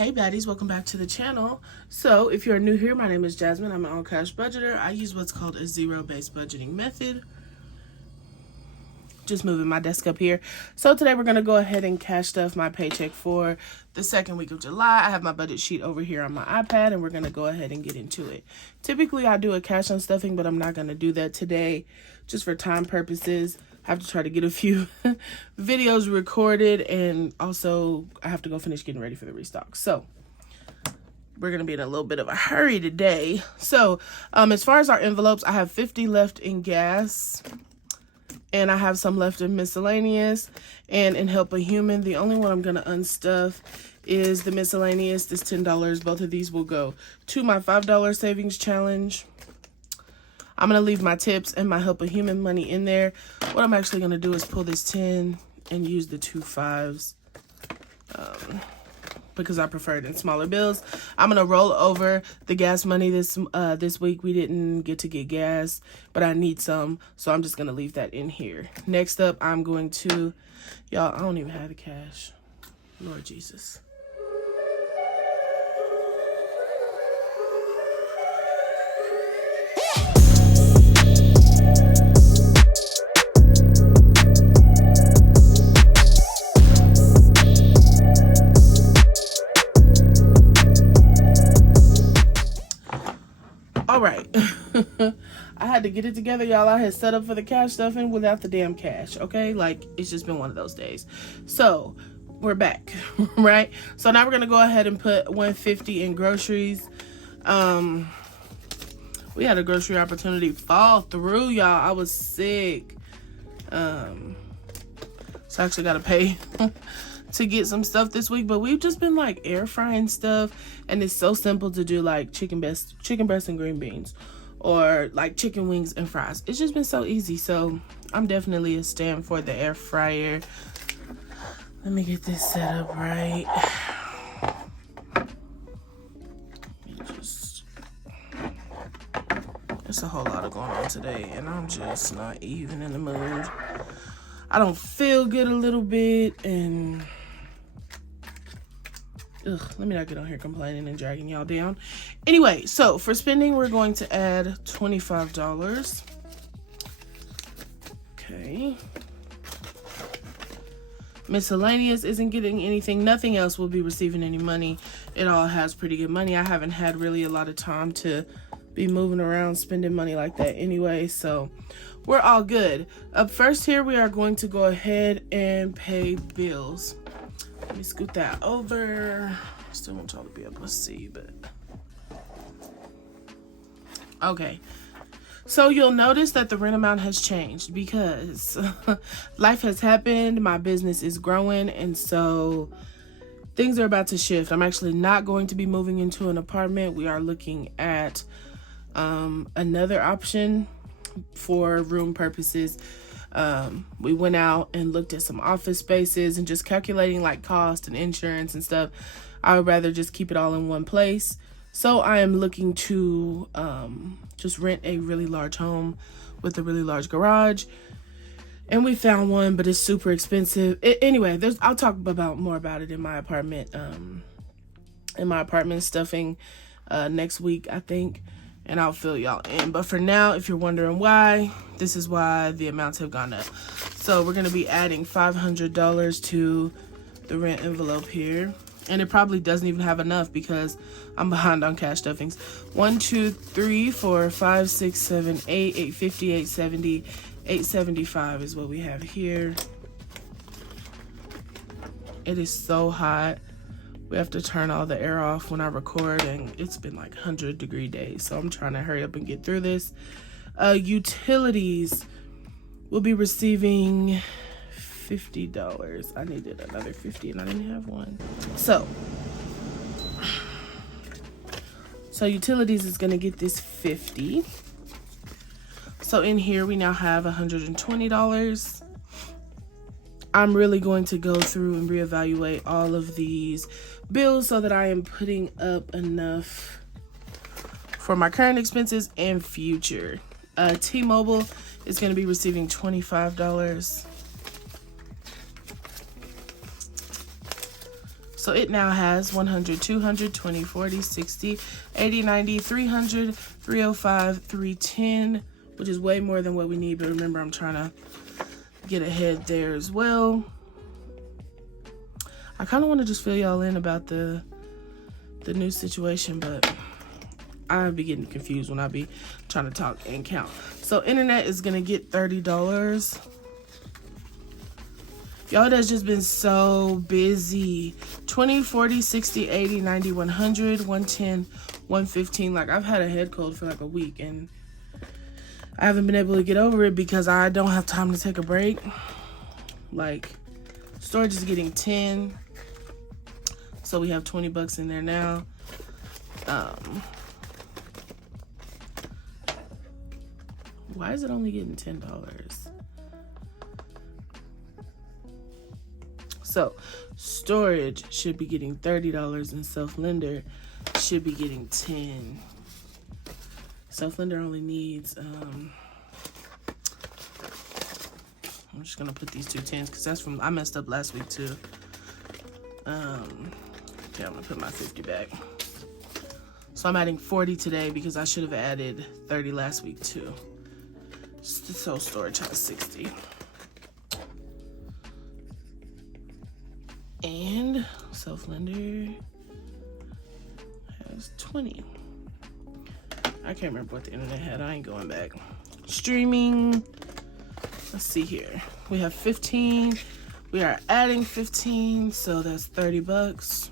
Hey baddies, welcome back to the channel. So if you're new here, my name is Jasmine. I'm an all cash budgeter. I use what's called a zero-based budgeting method. Just moving my desk up here. So today we're going to go ahead and cash stuff my paycheck for the second week of July. I have my budget sheet over here on my iPad and we're going to go ahead and get into it. Typically I do a cash on stuffing, but I'm not going to do that today just for time purposes. I have to try to get a few videos recorded, and also I have to go finish getting ready for the restock. So we're going to be in a little bit of a hurry today. So as far as our envelopes, I have 50 left in gas, and I have some left in miscellaneous and in Help a Human. The only one I'm going to unstuff is the miscellaneous. This $10. Both of these will go to my $5 savings challenge. I'm going to leave my tips and my Help a Human money in there. What I'm actually going to do is pull this 10 and use the 2 5s because I prefer it in smaller bills. I'm going to roll over the gas money this week. We didn't get to get gas, but I need some, so I'm just going to leave that in here. Next up, I'm going to, y'all, I don't even have the cash. Lord Jesus. All right. I had to get it together, y'all. I had set up for the cash stuffing without the damn cash, okay? Like, it's just been one of those days. So we're back, right? So now we're gonna go ahead and put $150 in groceries. We had a grocery opportunity fall through, y'all. I was sick. So I actually gotta pay to get some stuff this week, but we've just been like air frying stuff, and it's so simple to do, like chicken breast and green beans, or like chicken wings and fries. It's just been so easy. So I'm definitely a stand for the air fryer. Let me get this set up right. There's a whole lot of going on today, and I'm just not even in the mood. I don't feel good a little bit, and let me not get on here complaining and dragging y'all down. Anyway, so for spending, we're going to add $25. Okay. Miscellaneous isn't getting anything. Nothing else will be receiving any money. It all has pretty good money. I haven't had really a lot of time to be moving around spending money like that anyway, so we're all good. Up first here, we are going to go ahead and pay bills. Let me scoot that over. Still want y'all to be able to see, but okay. So you'll notice that the rent amount has changed because life has happened. My business is growing, and so things are about to shift. I'm actually not going to be moving into an apartment. We are looking at another option for room purposes. We went out and looked at some office spaces, and just calculating like cost and insurance and stuff, I would rather just keep it all in one place. So I am looking to just rent a really large home with a really large garage, and we found one, but it's super expensive. Anyway, I'll talk more about it in my apartment stuffing next week, I think, and I'll fill y'all in. But for now, if you're wondering why, this is why the amounts have gone up. So we're going to be adding $500 to the rent envelope here. And it probably doesn't even have enough because I'm behind on cash stuffings. 1, 2, 3, 4, 5, 6, 7, 8, 850, 870, 875 is what we have here. It is so hot. We have to turn all the air off when I record, and it's been like 100-degree days, so I'm trying to hurry up and get through this. Utilities will be receiving $50. I needed another 50 and I didn't have one. So utilities is going to get this 50. So in here we now have $120. I'm really going to go through and reevaluate all of these bills so that I am putting up enough for my current expenses and future. T-Mobile is going to be receiving $25. So it now has 100, 200, 20, 40, 60, 80, 90, 300, 305, 310, which is way more than what we need. But remember, I'm trying to get ahead there as well. I kind of want to just fill y'all in about the new situation, but I be getting confused when I be trying to talk and count. So internet is going to get $30. Y'all, that's just been so busy. 20, 40, 60, 80, 90, 100, 110, 115. Like, I've had a head cold for like a week, and I haven't been able to get over it because I don't have time to take a break. Like, storage is getting 10. So we have $20 in there now. Why is it only getting $10? So storage should be getting $30 and self-lender should be getting 10. Self-lender only needs, I'm just gonna put these 2 10s because that's from, I messed up last week too. Okay, I'm gonna put my 50 back. So I'm adding 40 today because I should have added 30 last week too. So storage has 60. And self-lender has 20. I can't remember what the internet had. I ain't going back. Streaming. Let's see here. We have 15. We are adding 15, so that's $30.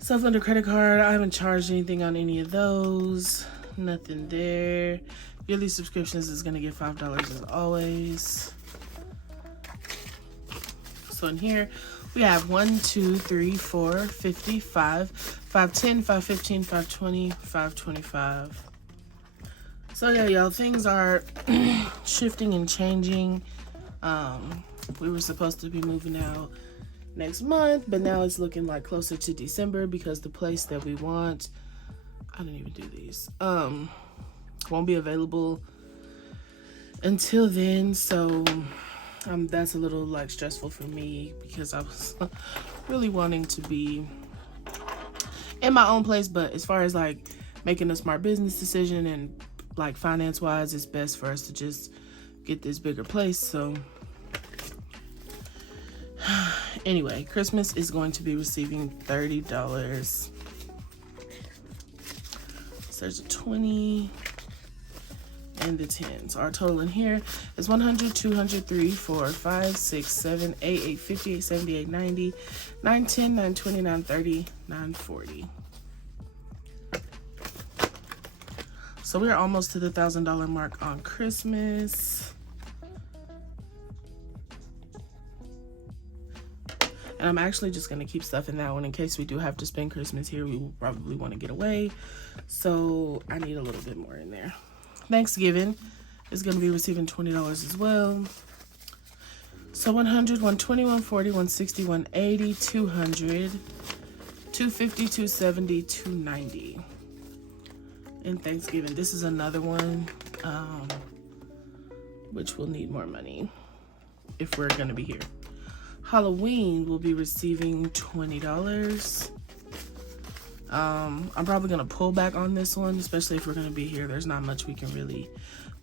Self-lender credit card. I haven't charged anything on any of those. Nothing there. Yearly subscriptions is gonna get $5 as always. So in here, we have 1, 2, 3, 4, 50, 5, 510, 515, 520, 525. So yeah, y'all, things are shifting and changing. We were supposed to be moving out next month, but now it's looking like closer to December because the place that we want, I didn't even do these, won't be available until then. So that's a little like stressful for me because I was really wanting to be in my own place. But as far as like making a smart business decision and like finance wise, it's best for us to just get this bigger place. So anyway, Christmas is going to be receiving $30. So there's a 20 and the 10. So our total in here is 100, 200, 3, 4, 5, 6, 7, 8, 8, 50, 8, 70, 8, 90, 9, 10, 9, 20, 9, 30, 9, 40. So we're almost to the $1,000 mark on Christmas. And I'm actually just going to keep stuff in that one in case we do have to spend Christmas here. We will probably want to get away. So I need a little bit more in there. Thanksgiving is going to be receiving $20 as well. So 100, 120, 140, 160, 180, 200, 250, 270, 290. In Thanksgiving, this is another one which will need more money if we're going to be here. Halloween will be receiving $20. I'm probably going to pull back on this one, especially if we're going to be here. There's not much we can really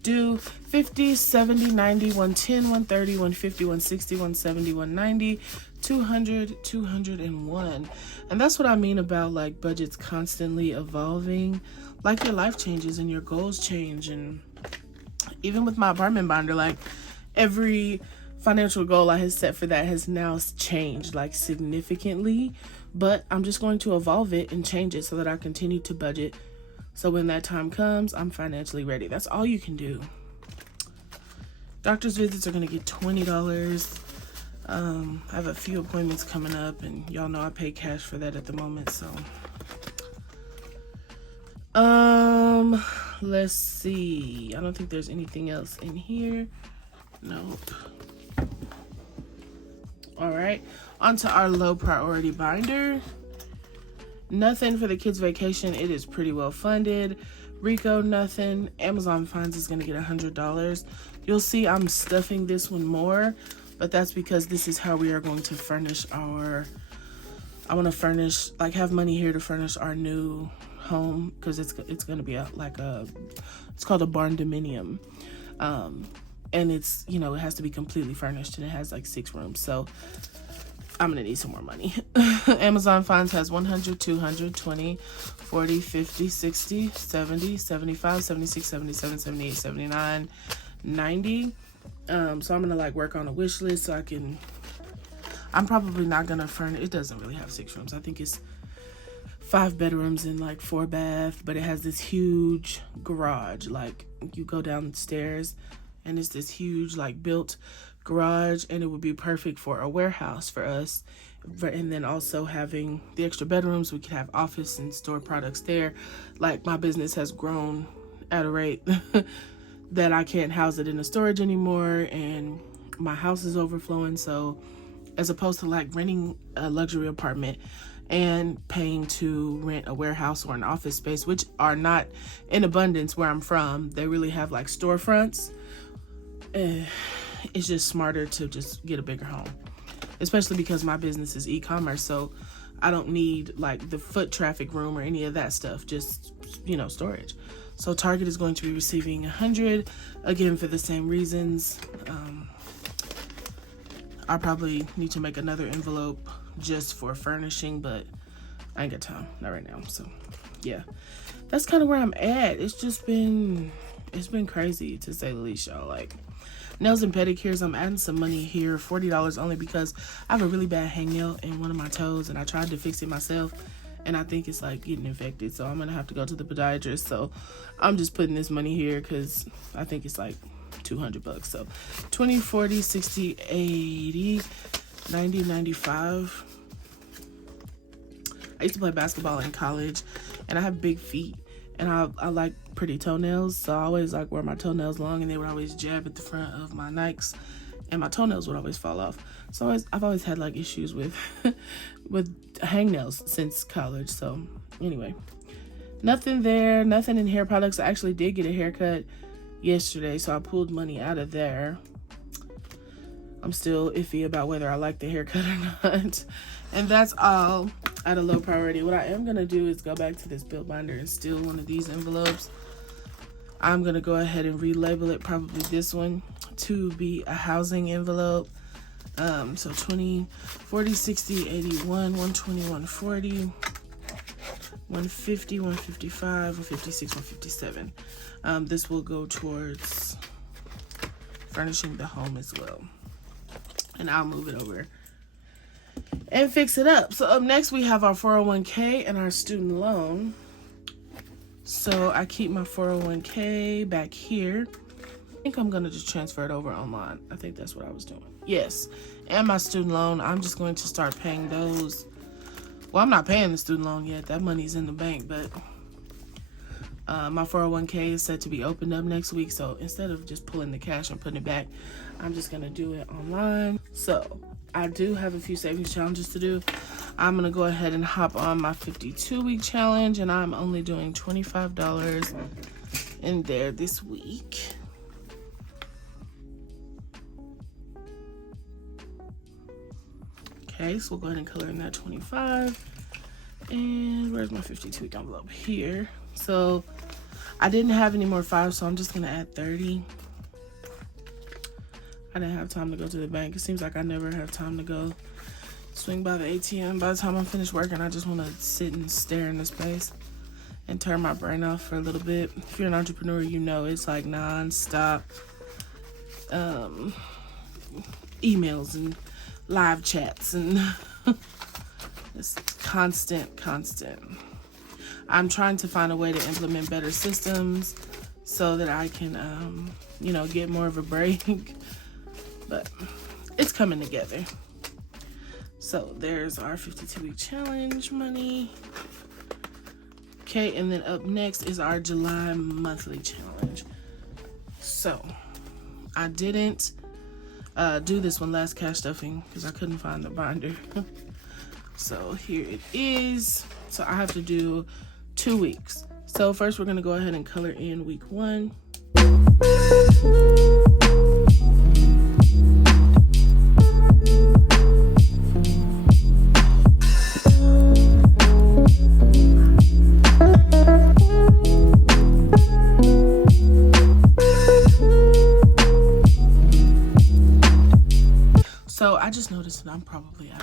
do. 50, 70, 90, 110, 130, 150, 160, 170, 190, 200, 201. And that's what I mean about like budgets constantly evolving. Like your life changes and your goals change. And even with my apartment binder, like every financial goal I had set for that has now changed like significantly, but I'm just going to evolve it and change it so that I continue to budget. So when that time comes, I'm financially ready. That's all you can do. Doctor's visits are going to get $20. I have a few appointments coming up, and y'all know I pay cash for that at the moment. So, let's see. I don't think there's anything else in here. Nope. All right, onto our low priority binder. Nothing for the kids' vacation. It is pretty well funded. Rico, nothing. Amazon Finds is going to get $100. You'll see I'm stuffing this one more but that's because this is how we are going to furnish our, I want to furnish, like have money here to furnish our new home, because it's going to be it's called a barn dominium. And it's, you know, it has to be completely furnished, and it has like 6 rooms. So I'm going to need some more money. Amazon Finds has 100, 200, 20, 40, 50, 60, 70, 75, 76, 77, 78, 79, 90. So I'm going to like work on a wish list so I'm probably not going to furnish. It doesn't really have 6 rooms. I think it's 5 bedrooms and like 4 baths, but it has this huge garage. Like you go downstairs and it's this huge like built garage, and it would be perfect for a warehouse for us. And then also having the extra bedrooms, we could have office and store products there. Like my business has grown at a rate that I can't house it in a storage anymore, and my house is overflowing. So as opposed to like renting a luxury apartment and paying to rent a warehouse or an office space, which are not in abundance where I'm from, they really have like storefronts. It's just smarter to just get a bigger home, especially because my business is e-commerce. So I don't need like the foot traffic room or any of that stuff, just, you know, storage. So Target is going to be receiving 100, again, for the same reasons. I probably need to make another envelope just for furnishing, but I ain't got time, not right now. So yeah, that's kind of where I'm at. It's been crazy, to say the least, y'all. Like nails and pedicures, I'm adding some money here, $40 only, because I have a really bad hangnail in one of my toes, and I tried to fix it myself, and I think it's like getting infected, so I'm gonna have to go to the podiatrist. So I'm just putting this money here because I think it's like $200. So 20, 40, 60, 80, 90, 95. I used to play basketball in college, and I have big feet, and I like pretty toenails, so I always like wear my toenails long, and they would always jab at the front of my Nikes, and my toenails would always fall off. So I've always had like issues with with hangnails since college. So anyway, nothing there, nothing in hair products. I actually did get a haircut yesterday, so I pulled money out of there. I'm still iffy about whether I like the haircut or not. And that's all at a low priority. What I am going to do is go back to this bill binder and steal one of these envelopes. I'm going to go ahead and relabel it, probably this one, to be a housing envelope. So 20, 40, 60, 81, 120, 140, 150, 155, 156, 157. This will go towards furnishing the home as well. And I'll move it over and fix it up. So up next we have our 401k and our student loan. So I keep my 401k back here. I think I'm gonna just transfer it over online. I think that's what I was doing. Yes, and my student loan, I'm just going to start paying those. Well, I'm not paying the student loan yet. That money's in the bank, but my 401k is set to be opened up next week. So instead of just pulling the cash and putting it back, I'm just gonna do it online. So I do have a few savings challenges to do. I'm gonna go ahead and hop on my 52-week challenge, and I'm only doing $25 in there this week. Okay, so we'll go ahead and color in that 25. And where's my 52-week envelope? Here. So I didn't have any more 5, so I'm just gonna add 30. I didn't have time to go to the bank. It seems like I never have time to go swing by the ATM. By the time I'm finished working, I just want to sit and stare into space and turn my brain off for a little bit. If you're an entrepreneur, you know it's like non-stop emails and live chats, and it's constant. I'm trying to find a way to implement better systems so that I can, get more of a break. But it's coming together. So there's our 52-week challenge money. Okay, and then up next is our July monthly challenge. So I didn't do this one last cash stuffing because I couldn't find the binder. So here it is. So I have to do 2 weeks. So first we're going to go ahead and color in week 1.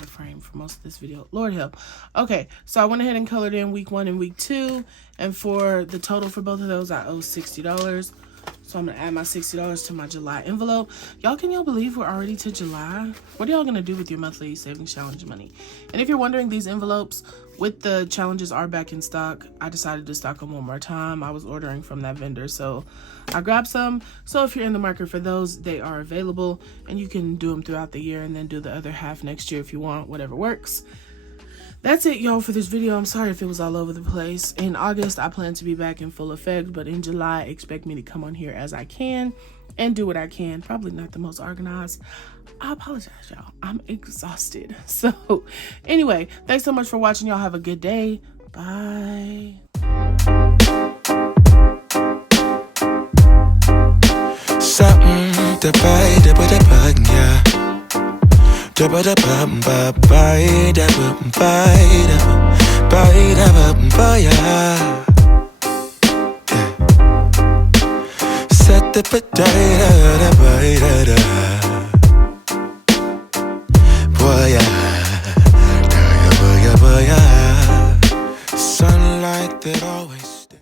the frame for most of this video. Lord help. Okay, so I went ahead and colored in week 1 and week 2. And for the total for both of those, I owe $60. So I'm going to add my $60 to my July envelope. Y'all, can y'all believe we're already to July? What are y'all going to do with your monthly savings challenge money? And if you're wondering, these envelopes with the challenges are back in stock. I decided to stock them one more time. I was ordering from that vendor, so I grabbed some. So if you're in the market for those, they are available. And you can do them throughout the year and then do the other half next year if you want, whatever works. That's it, y'all, for this video. I'm sorry if it was all over the place. In August, I plan to be back in full effect, but in July, expect me to come on here as I can and do what I can. Probably not the most organized. I apologize, y'all. I'm exhausted. So anyway, thanks so much for watching. Y'all have a good day. Bye. Something to buy, yeah. Set the potato,